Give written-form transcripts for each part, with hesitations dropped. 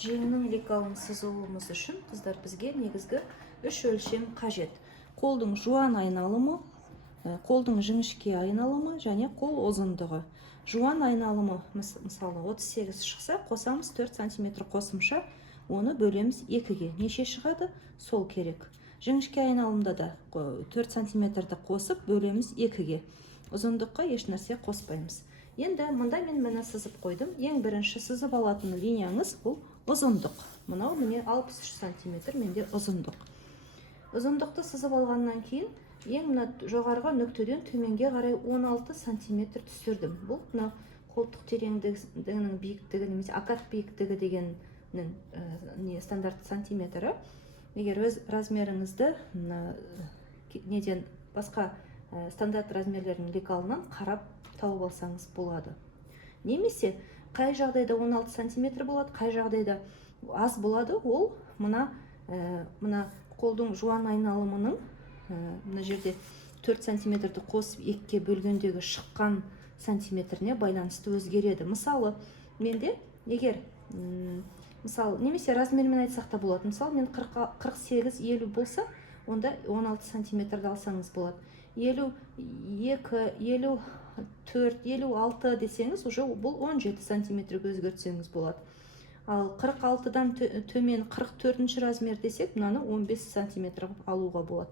Жеңнің лекалын сызуымыз үшін қыздар бізге негізгі 3 өлшем қажет. Қолдың жуан айналымы, қолдың жіңішке айналымы және қол ұзындығы. Жуан айналымы мысалы 38 шықса, қосамыз 4 см қосымша, оны бөлеміз 2-ге. Неше шығады? Сол керек. Жіңішке айналымда да 4 см қосып бөлеміз 2-ге. Ұзындыққа еш нәрсе қоспаймыз. Енді мұнда мен мені сызып қойдым. Ең бірінші сызып алатын линияңыз бұл ұзындық. Мынау міне 63 см менде ұзындық. Ұзындықты сызып алғаннан кейін ең мына жоғарғы нүктеден төменге қарай 16 см түсірдім. Бұл мына қолтық тереңдігінің биіктігі немесе акат биіктігі дегеннің стандарт сантиметрі. Егер өз размеріңізді неден басқа стандарт размерлерінің лекалынан қарап тауып алсаңыз болады. Немесе қай жағдайда 16 см болады, қай жағдайда аз болады, ол мына қолдың жуан айналымының мына жерде 4 см қосып 2-ге бөлгендегі шыққан сантиметріне байланысты өзгереді. Мысалы, менде егер немесе размермен айтсақ та болады. Мысалы, мен 48-50 болса, онда 16 см алсаңыз болады. 52, 54, 56 десеңіз, уже бұл 17 см өзгертсеңіз болады. Ал 46-дан төмен 44-ші размер десек, мынаны 15 см алуға болады.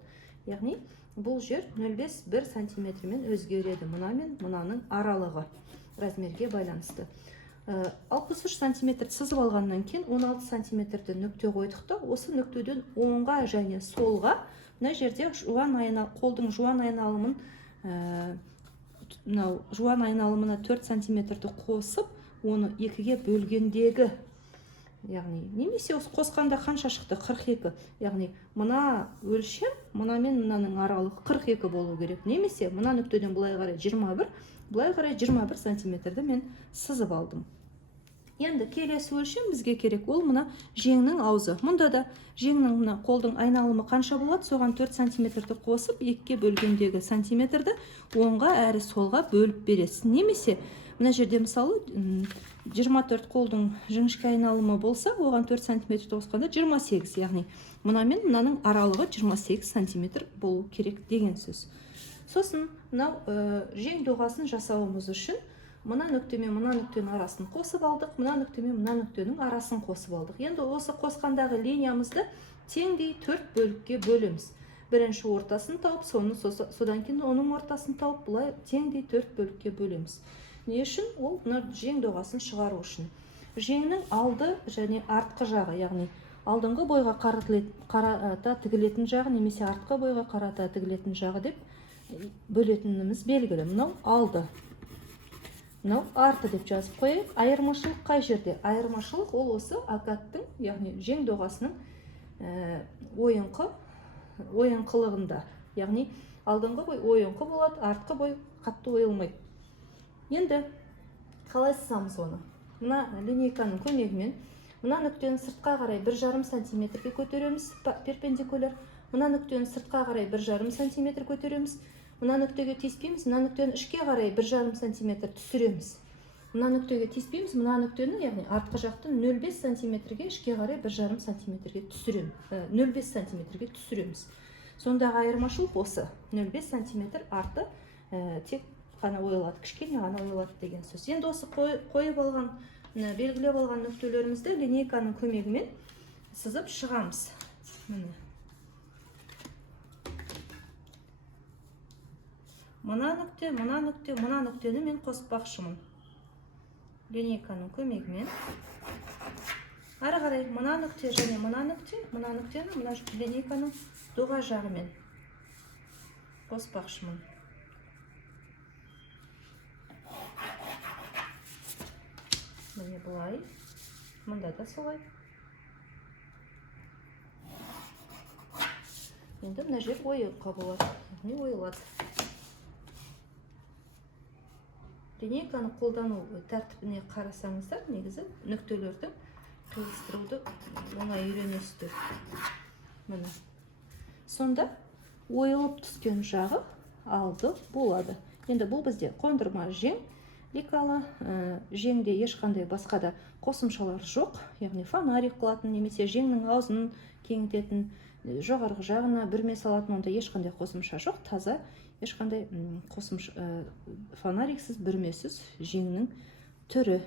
Яғни, бұл жер 0,5-1 см өзгереді. Мына мен мынаның аралығы размерге байланысты. 63 см сызып алғаннан кейін 16 см нүкте қойдық та, осы нүктеден оңға және солға мына жерде қолдың жуан айналымын жуан айналымына 4 см қосып, оны 2-ге бөлгендегі, яғни немесе қосқанда қанша шықты? 42. Яғни мына өлшем, мына мен мынаның аралығы 42 болу керек. Немесе мына нүктеден бұлай қарай 21, бұлай қарай 21 см мен сызып алдым. Енді келесі өлшем бізге керек, ол мына жеңнің аузы. Мұнда да жеңнің мына қолдың айналымы қанша болады? Соған 4 см қосып, 2-ге бөлгендегі сантиметрді оңға әрі солға бөліп бересіз. Немесе мына жерде мысалы 24 қолдың жіңішке айналымы болса, оған 4 см қосқанда 28, яғни мына мен мынаның аралығы 28 см болу керек деген сөз. Сосын мынау жең доғасын жасауымыз үшін мына нүкте мен мына нүктенің арасын қосып алдық, мына нүкте мен мына нүктенің арасын қосып алдық. Енді осы қосқандағы линиямызды теңдей 4 бөлікке бөлеміз. Бірінші ортасын тауып, содан кейін оның ортасын тауып, бұлай теңдей 4 бөлікке бөлеміз. Не үшін? Ол жең доғасын шығару үшін. Жеңнің алды және артқы жағы, яғни алдыңғы бойға қарата тігілетін жағы немесе артқы бойға қарата тігілетін жағы деп бөлетініміз белгілі. Мынау алды. Мынау арты деп жазып қойайық. Айырмашылық қай жерде? Айырмашылық ол осы акаттың, яғни жең доғасының ойыңқылығында. Яғни алдыңғы бой ойыңқы болады, артқы бой қатты ойылмайды. Енді қалай сызамыз оны? Мына линейканың көмегімен мына нүктені сыртқа қарай 1,5 см көтереміз, перпендикуляр. Мына нүктені сыртқа қарай 1,5 см көтереміз. Мына нүктеге теспейміз, мына нүктені ішке қарай 1,5 см түсіреміз. Мына нүктеге теспейміз, мына нүктені, яғни артқы жақтың 0,5 см-ге ішке қарай 1,5 см-ге түсіреміз. 0,5 см-ге түсіреміз. Сондағы айырмашылық осы. 0,5 см арты тек қана ойылады, кішкене ғана ойылады деген сөз. Енді осы қойып алған, белгілеп алған нүктелерімізді линейканың көмегімен сызып шығамыз. Мына нүктені мен қоспақшымын. Линейканың көмегімен. Ары қарай мына нүкте және мына нүктені мына линейканың доға жағымен қоспақшымын. Міне бұлай. Мұнда да солай. Енді мына жер ойыққа болады. Не ойылады. Линейканы қолдану тәртібіне қарасаңыздар, негізі нүктелерді қиылыстыруды оңай үйренесіздер. Міне. Сонда ойылып түскен жағы алды болады. Енді бұл бізде қондырма жең. ликалы. Жеңде ешқандай басқа да қосымшалар жоқ, яғни фонарик қылатын немесе жеңнің аузын кеңітетін, жоғарғы жағына бүрме салатын онда ешқандай қосымша жоқ. Таза ешқандай қосымша фонариксіз, бүрмесіз жеңнің түрі.